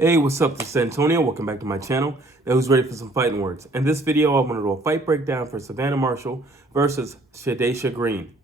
Hey, what's up? This is Antonio. Welcome back to my channel. Now, who's ready for some fighting words? In this video, I'm going to do a fight breakdown for Savannah Marshall versus Shadasia Green.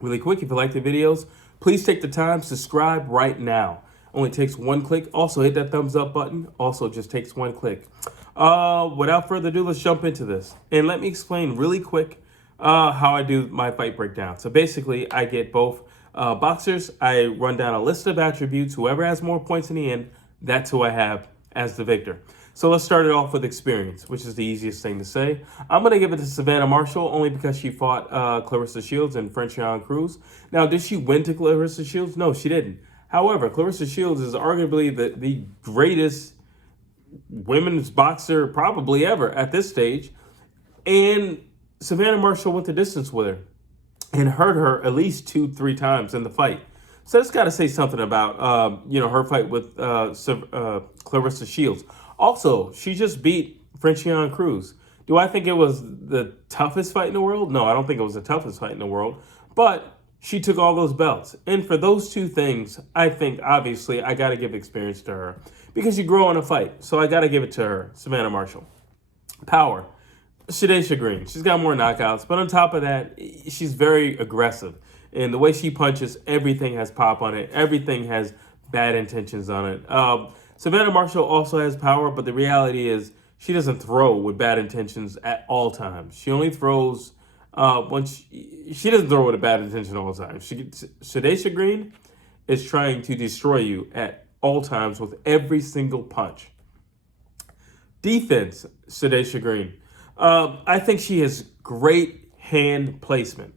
Really quick, if you like the videos, please take the time, subscribe right now. Only takes one click. Also, hit that thumbs up button. Also, just takes one click. Without further ado, let's jump into this. And let me explain really quick how I do my fight breakdown. So basically, I get both boxers. I run down a list of attributes. Whoever has more points in the end, that's who I have as the victor. So let's start it off with experience, which is the easiest thing to say. I'm going to give it to Savannah Marshall only because she fought Clarissa Shields and Frenchion Cruz. Now, did she win to Clarissa Shields? No, she didn't. However, Clarissa Shields is arguably the greatest women's boxer probably ever at this stage. And Savannah Marshall went the distance with her and hurt her at least 2-3 times in the fight. So that's got to say something about, her fight with Clarissa Shields. Also, she just beat Frenchion Cruz. Do I think it was the toughest fight in the world? No, I don't think it was the toughest fight in the world. But she took all those belts. And for those two things, I think, obviously, I got to give experience to her. Because you grow in a fight. So I got to give it to her, Savannah Marshall. Power. Shadasia Green. She's got more knockouts. But on top of that, she's very aggressive. And the way she punches, everything has pop on it. Everything has bad intentions on it. Savannah Marshall also has power, but the reality is she doesn't throw with bad intentions at all times. She only throws she doesn't throw with a bad intention all the time. Shadasia Green is trying to destroy you at all times with every single punch. Defense, Shadasia Green. I think she has great hand placement.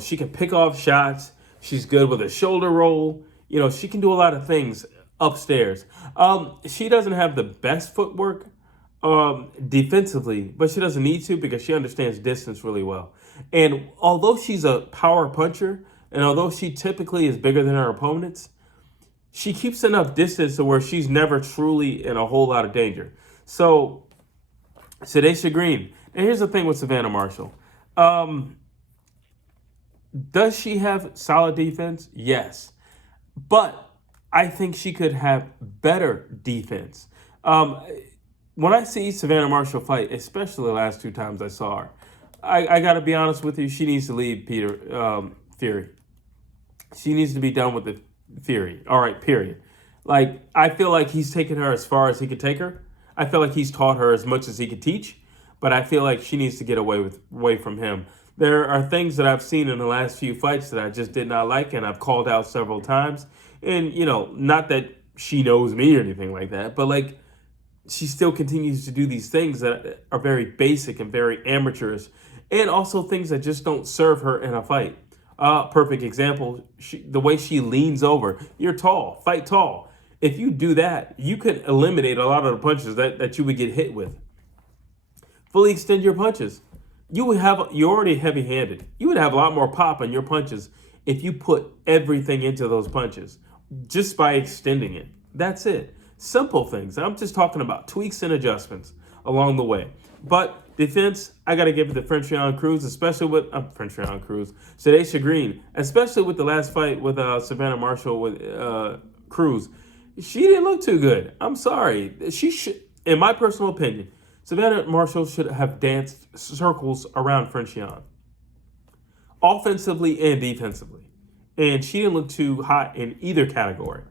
She can pick off shots. She's good with a shoulder roll. She can do a lot of things upstairs. She doesn't have the best footwork defensively, but she doesn't need to because she understands distance really well. And although she's a power puncher, and although she typically is bigger than her opponents, she keeps enough distance to where she's never truly in a whole lot of danger. So, Shadasia Green. And here's the thing with Savannah Marshall. Does she have solid defense? Yes. But I think she could have better defense. When I see Savannah Marshall fight, especially the last 2 times I saw her, I got to be honest with you, she needs to leave Fury. She needs to be done with the Fury. All right, period. I feel like he's taken her as far as he could take her. I feel like he's taught her as much as he could teach. But I feel like she needs to get away from him. There are things that I've seen in the last few fights that I just did not like, and I've called out several times. And, not that she knows me or anything like that, but, she still continues to do these things that are very basic and very amateurish, and also things that just don't serve her in a fight. Perfect example, the way she leans over. You're tall, fight tall. If you do that, you can eliminate a lot of the punches that you would get hit with. Fully extend your punches. You're already heavy-handed. You would have a lot more pop on your punches if you put everything into those punches just by extending it. That's it. Simple things. I'm just talking about tweaks and adjustments along the way. But defense, I got to give it to Frenchion Cruz, especially with Shadasia Green, especially with the last fight with Savannah Marshall with Cruz. She didn't look too good. I'm sorry. She should, in my personal opinion, Savannah Marshall should have danced circles around Frenchion, offensively and defensively. And she didn't look too hot in either category.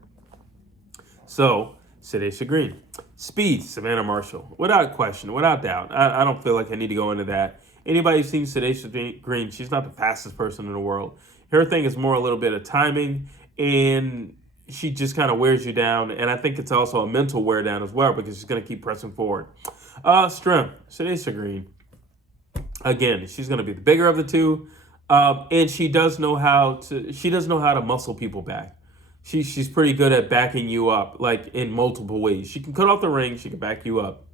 So, Shadasia Green. Speed, Savannah Marshall. Without question, without doubt. I don't feel like I need to go into that. Anybody who's seen Shadasia Green, she's not the fastest person in the world. Her thing is more a little bit of timing, and she just kind of wears you down. And I think it's also a mental wear down as well because she's going to keep pressing forward. Strength, Shadasia Green. Again, she's going to be the bigger of the two, and she does know how to muscle people back. She's pretty good at backing you up, in multiple ways. She can cut off the ring. She can back you up.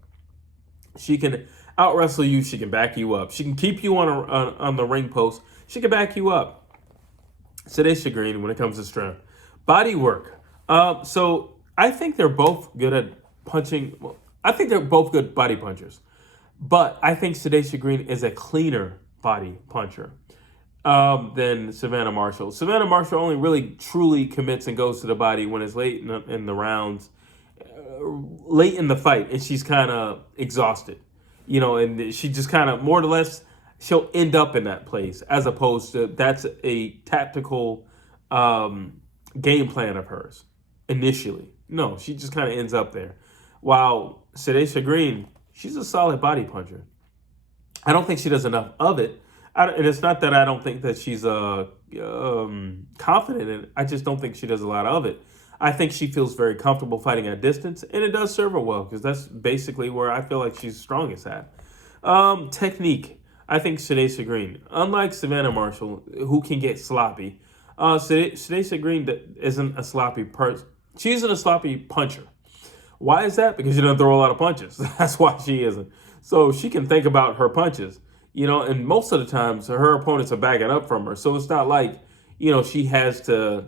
She can out wrestle you. She can back you up. She can keep you on the ring post. She can back you up. Shadasia Green when it comes to strength, body work. So I think they're both good at punching. Well, I think they're both good body punchers, but I think Shadasia Green is a cleaner body puncher than Savannah Marshall. Savannah Marshall only really truly commits and goes to the body when it's late in the rounds late in the fight and she's kind of exhausted, and she just kind of more or less she'll end up in that place as opposed to that's a tactical game plan of hers initially. No, she just kind of ends up there. While Shadasia Green, she's a solid body puncher. I don't think she does enough of it. And it's not that I don't think that she's confident in it. I just don't think she does a lot of it. I think she feels very comfortable fighting at distance, and it does serve her well because that's basically where I feel like she's strongest at. Technique. I think Shadasia Green, unlike Savannah Marshall, who can get sloppy, Shadasia Green isn't a sloppy person. She isn't a sloppy puncher. Why is that? Because she doesn't throw a lot of punches. That's why she isn't. So she can think about her punches, and most of the times her opponents are backing up from her. So it's not like, she has to,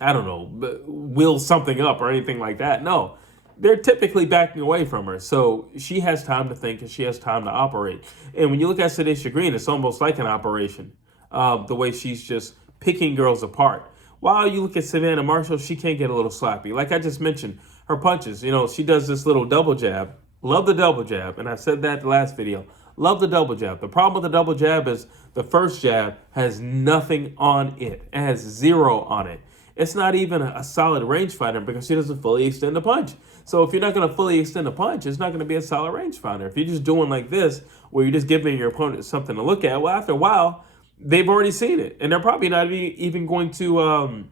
I don't know, will something up or anything like that. No, they're typically backing away from her. So she has time to think and she has time to operate. And when you look at Shadasia Green, it's almost like an operation, the way she's just picking girls apart. While you look at Savannah Marshall, she can get a little sloppy. Like I just mentioned, her punches, she does this little double jab. Love the double jab. And I said that the last video. Love the double jab. The problem with the double jab is the first jab has nothing on it. It has zero on it. It's not even a solid rangefinder because she doesn't fully extend the punch. So if you're not going to fully extend the punch, it's not going to be a solid rangefinder. If you're just doing like this, where you're just giving your opponent something to look at, well, after a while, they've already seen it. And they're probably not even going to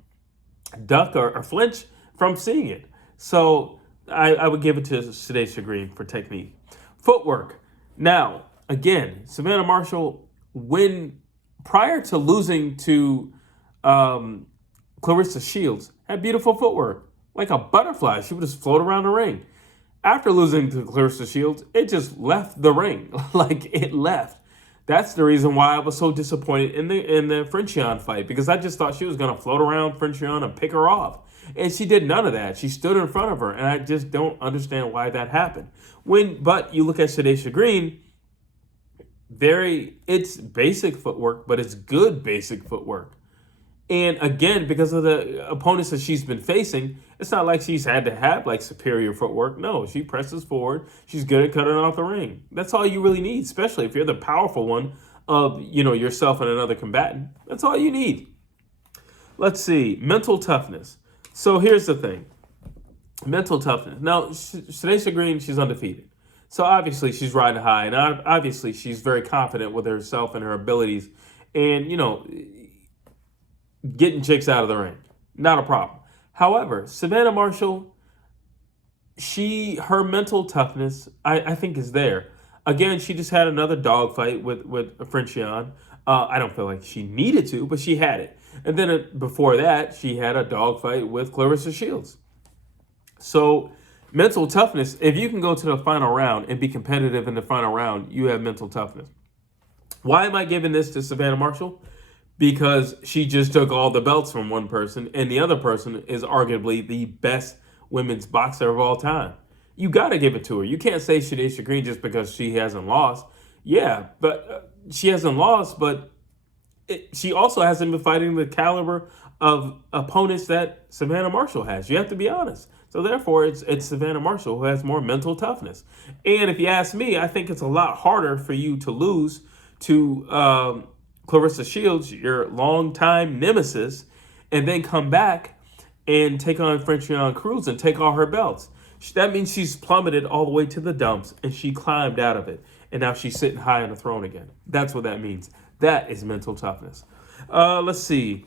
duck or flinch from seeing it. So I would give it to Shadasia Green for technique. Footwork. Now, again, Savannah Marshall, prior to losing to Claressa Shields, had beautiful footwork. Like a butterfly, she would just float around the ring. After losing to Claressa Shields, it just left the ring. Like it left. That's the reason why I was so disappointed in the Frenchion fight, because I just thought she was going to float around Frenchion and pick her off. And she did none of that. She stood in front of her, and I just don't understand why that happened. But you look at Shadasia Green, it's basic footwork, but it's good basic footwork. And again, because of the opponents that she's been facing, it's not like she's had to have like superior footwork. No, she presses forward. She's good at cutting off the ring. That's all you really need, especially if you're the powerful one of, yourself and another combatant. That's all you need. Let's see, mental toughness. So here's the thing. Mental toughness. Now, Shadasia Green, she's undefeated. So obviously she's riding high, and obviously she's very confident with herself and her abilities. And, getting chicks out of the ring. Not a problem. However, Savannah Marshall, her mental toughness, I think, is there. Again, she just had another dogfight with Frenchion. I don't feel like she needed to, but she had it. And then before that, she had a dogfight with Claressa Shields. So mental toughness, if you can go to the final round and be competitive in the final round, you have mental toughness. Why am I giving this to Savannah Marshall? Because she just took all the belts from one person, and the other person is arguably the best women's boxer of all time. You got to give it to her. You can't say Shadasia Green just because she hasn't lost. Yeah, but she hasn't lost, but she also hasn't been fighting the caliber of opponents that Savannah Marshall has. You have to be honest. So therefore, it's Savannah Marshall who has more mental toughness. And if you ask me, I think it's a lot harder for you to lose to Claressa Shields, your longtime nemesis, and then come back and take on Frenchion Cruz and take all her belts. That means she's plummeted all the way to the dumps, and she climbed out of it. And now she's sitting high on the throne again. That's what that means. That is mental toughness. Let's see.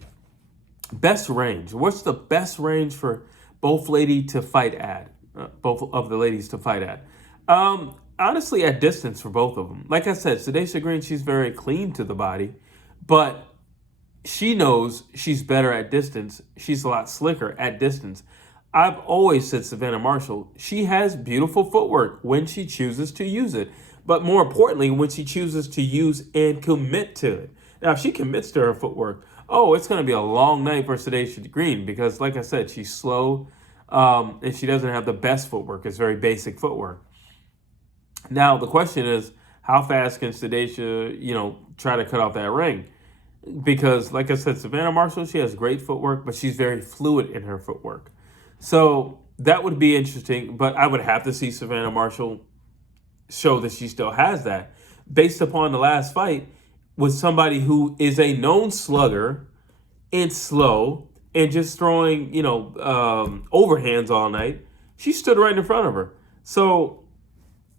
Best range. What's the best range for both ladies to fight at? Both of the ladies to fight at? Honestly, at distance for both of them. Like I said, Shadasia Green, she's very clean to the body, but she knows she's better at distance. She's a lot slicker at distance. I've always said Savannah Marshall, she has beautiful footwork when she chooses to use it. But more importantly, when she chooses to use and commit to it. Now, if she commits to her footwork, it's going to be a long night for Shadasia Green because, like I said, she's slow and she doesn't have the best footwork. It's very basic footwork. Now, the question is, how fast can Shadasia, try to cut off that ring? Because, like I said, Savannah Marshall, she has great footwork, but she's very fluid in her footwork. So That would be interesting, but I would have to see Savannah Marshall show that she still has that. Based upon the last fight with somebody who is a known slugger and slow and just throwing, overhands all night, she stood right in front of her. So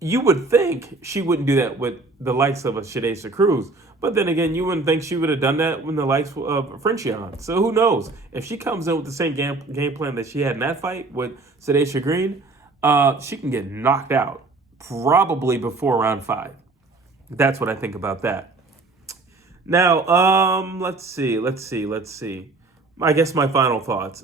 you would think she wouldn't do that with the likes of a Shadasia Cruz. But then again, you wouldn't think she would have done that with the likes of Frenchion. So who knows? If she comes in with the same game plan that she had in that fight with Shadasia Green, she can get knocked out probably before round 5. That's what I think about that. Now, let's see. I guess my final thoughts.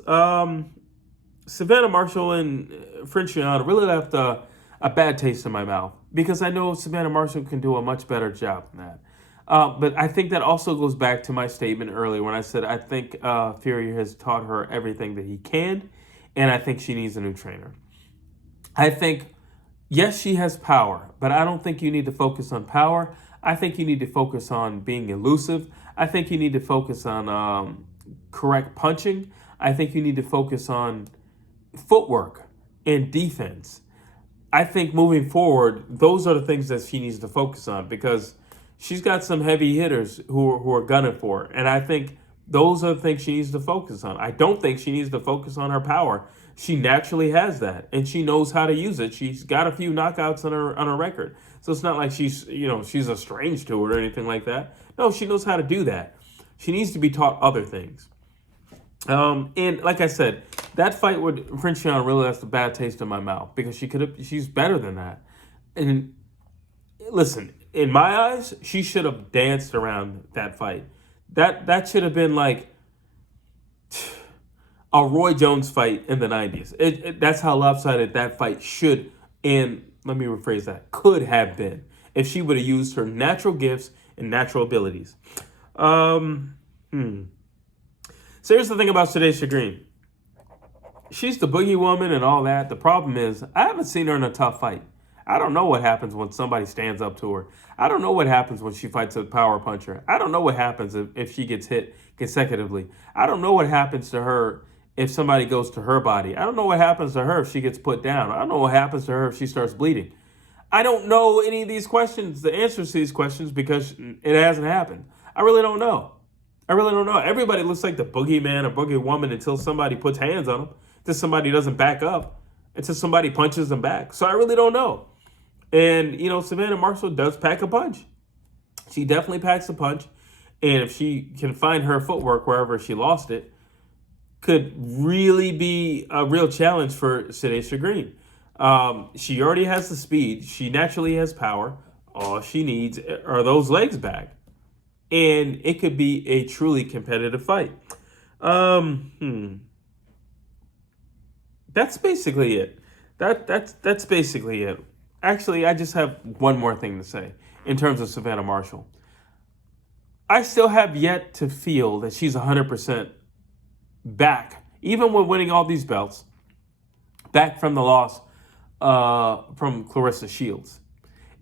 Savannah Marshall and Frenchion really left a bad taste in my mouth because I know Savannah Marshall can do a much better job than that. But I think that also goes back to my statement earlier when I said I think Fury has taught her everything that he can, and I think she needs a new trainer. I think, yes, she has power, but I don't think you need to focus on power. I think you need to focus on being elusive. I think you need to focus on correct punching. I think you need to focus on footwork and defense. I think moving forward, those are the things that she needs to focus on because she's got some heavy hitters who are gunning for her. And I think those are the things she needs to focus on. I don't think she needs to focus on her power. She naturally has that, and she knows how to use it. She's got a few knockouts on her record. So it's not like she's estranged to it or anything like that. No, she knows how to do that. She needs to be taught other things. And like I said, that fight with Frenchion really left a bad taste in my mouth because she's better than that. And listen, in my eyes, she should have danced around that fight. That should have been like a Roy Jones fight in the 90s. That's how lopsided that fight should, and let me rephrase that, could have been if she would have used her natural gifts and natural abilities. So here's the thing about Shadasia Green. She's the boogie woman and all that. The problem is I haven't seen her in a tough fight. I don't know what happens when somebody stands up to her. I don't know what happens when she fights a power puncher. I don't know what happens if she gets hit consecutively. I don't know what happens to her if somebody goes to her body. I don't know what happens to her if she gets put down. I don't know what happens to her if she starts bleeding. I don't know any of these questions, the answers to these questions, because it hasn't happened. I really don't know. Everybody looks like the boogeyman or boogie woman until somebody puts hands on them, until somebody doesn't back up, until somebody punches them back. So I really don't know. And, Savannah Marshall does pack a punch. She definitely packs a punch. And if she can find her footwork wherever she lost it, could really be a real challenge for Shadasia Green. She already has the speed. She naturally has power. All she needs are those legs back. And it could be a truly competitive fight. That's basically it. That's basically it. Actually, I just have one more thing to say in terms of Savannah Marshall. I still have yet to feel that she's 100% back, even when winning all these belts, back from the loss from Clarissa Shields.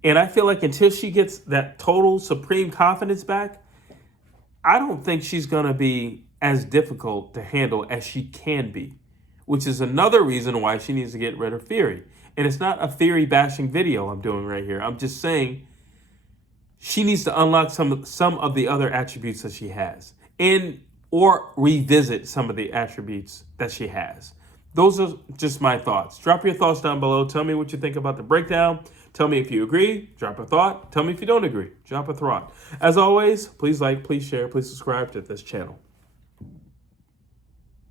And I feel like until she gets that total supreme confidence back, I don't think she's going to be as difficult to handle as she can be, which is another reason why she needs to get rid of Fury. And it's not a Fury bashing video I'm doing right here. I'm just saying she needs to unlock some of the other attributes that she has, or revisit some of the attributes that she has. Those are just my thoughts. Drop your thoughts down below. Tell me what you think about the breakdown. Tell me if you agree. Drop a thought. Tell me if you don't agree. Drop a thought. As always, please like, please share, please subscribe to this channel.